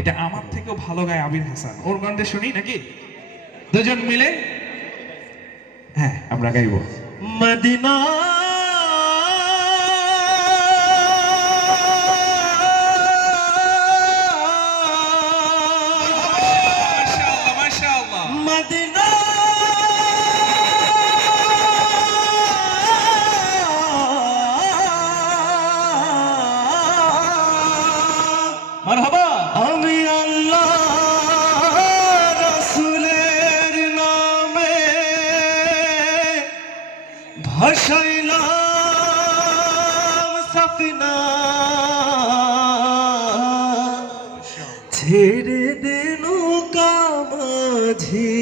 এটা আমার থেকেও ভালো গায় আবির হাসান, ওর গানটা শুনি নাকি দুজন মিলে? হ্যাঁ আমরা গাইব। মদিনা মাশাআল্লাহ মাশাআল্লাহ মদিনা মারহাবা। আমি আল্লাহ রাসূলের নামে ভাসাইলাম সাফিনা, ছেড়ে দে নৌকা মাঝি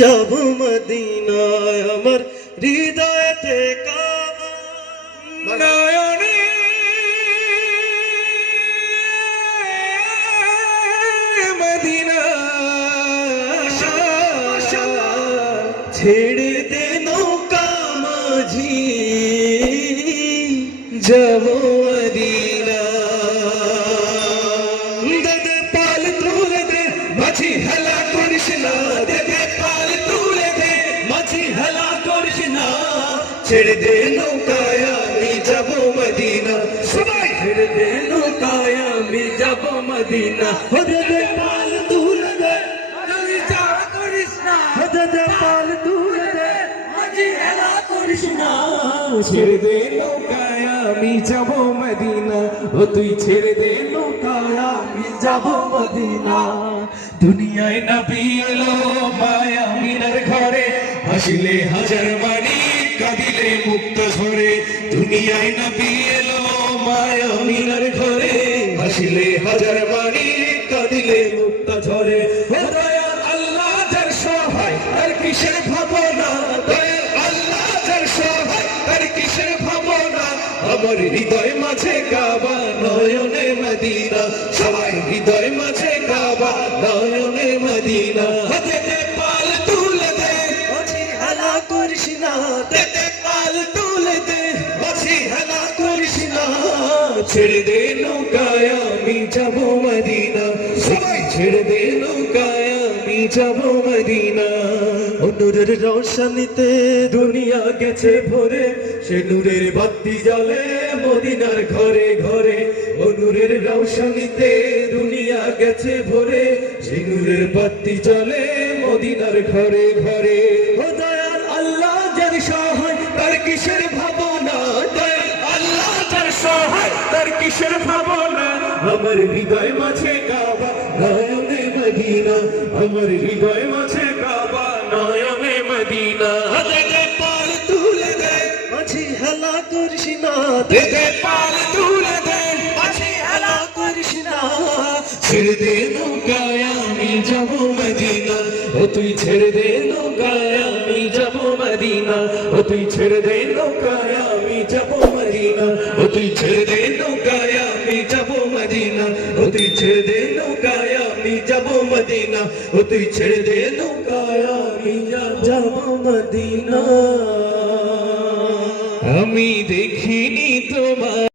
যাব মদিনায়, আমার হৃদয়তে কাবা নয়নে মদিনা, ছেড়ে দে নৌকা মাঝি যাব মদিনা, দে পাল তুলে দে মাঝি হেলা করিস না, দে পাল তুলে দে মাঝি হেলা করিস না, ছেড়ে দে নৌকায় আমি যাব মদিনা, সবাই ছেড়ে দে নৌকায় আমি যাব মদিনা, দে পাল তুলে দে মাঝি হেলা করিস না, দে পাল তুলে দে মাঝি হেলা করিস না, ছেড়ে দে নৌকায় আমি যাব মদিনা, ও তুই ছেড়ে দে নৌকায় আমি যাব মদিনা। দুনিয়ায় নবী এলো মায়া মিনার ঘরে, হাসিলে হাজার মানি কাঁদিলে মুক্ত ঝরে, দুনিয়ায় নবী এলো মায়া মিনার ঘরে, হাসিলে হাজার মানি কাঁদিলে মুক্ত ঝরে, ও দয়াল আল্লাহ যার সহায় তার কিসের ভাবনা, দয়াল আল্লাহ যার সহায় তার কিসের ভাবনা, আমার হৃদয় মাঝে কাবা নয়নে মদিনা, সবাই হৃদয় মাঝে কাবা নয়নে মদিনা, দে পাল তুলে দে মাঝি হেলা করিস না, দে পাল তুলে দে মাঝি হেলা করিস না, ছেড়ে দে নৌকায় আমি যাব মদিনা, সবাই ছেড়ে দে নৌকায় আমি যাব মদিনা। ও নূরের রোশনীতে দুনিয়া গেছে ভরে, সে নূরের বাতি জ্বলে মদিনার ঘরে ঘরে, ও নূরের রোশনীতে দুনিয়া গেছে ভরে, সে নূরের বাতি জ্বলে মদিনার ঘরে ঘরে, ও দয়াল আল্লাহ যার সহায় তার কিসের ভাবনা, দয়াল আল্লাহ যার সহায় তার কিসের ভাবনা, আমার হৃদয় মাঝে কাবা নয়নে মদিনা, আমার হৃদয় মাঝে কাবা নয়নে মদিনা, দে পাল তুলে দে মাঝি হেলা করিস না, দে পাল তুলে দে মাঝি হেলা করিস না, ছেড়ে দে নৌকায় আমি যাব মদিনা, ও তুই ছেড়ে দে নৌকায় আমি যাব মদিনা, ও তুই ছেড়ে দে নৌকায় আমি যাব মদিনা, ও তুই ছেড়ে দে নৌকায় আমি যাব মদিনা, ও তুই ছেড়ে দে নৌকায় আমি যাব মদিনা, ও তুই ছেড়ে দে নৌকায় আমি যাব মদিনা। আমি দেখিনি তোমার